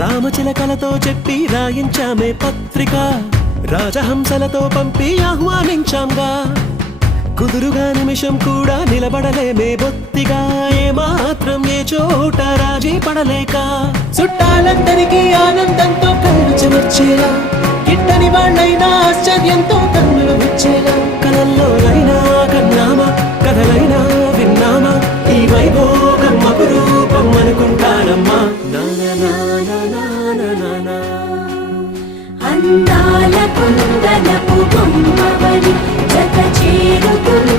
రామచిలకలతో చెప్పి రాయించామే పత్రిక రాజహంసలతో పంపి ఆహ్వానించాంగా కుదురుగా నిమిషం కూడా నిలబడలేమే బొత్తిగా ఏమాత్రం ఏ చోట రాజీ పడలేక చుట్టాలందరికీ ఆనందంతో కళ్ళు చెమర్చేలా గిట్టని వాళ్ళైనా ఆశ్చర్యంతో కన్నులు వచ్చేలా కలల్లోనైనా కన్నామా కథలైనా విన్నామా ఈ వైభోగం అపురూపం అనుకుంటానమ్మా అందాల కుందనపు బొమ్మవని జత చేరుతుంది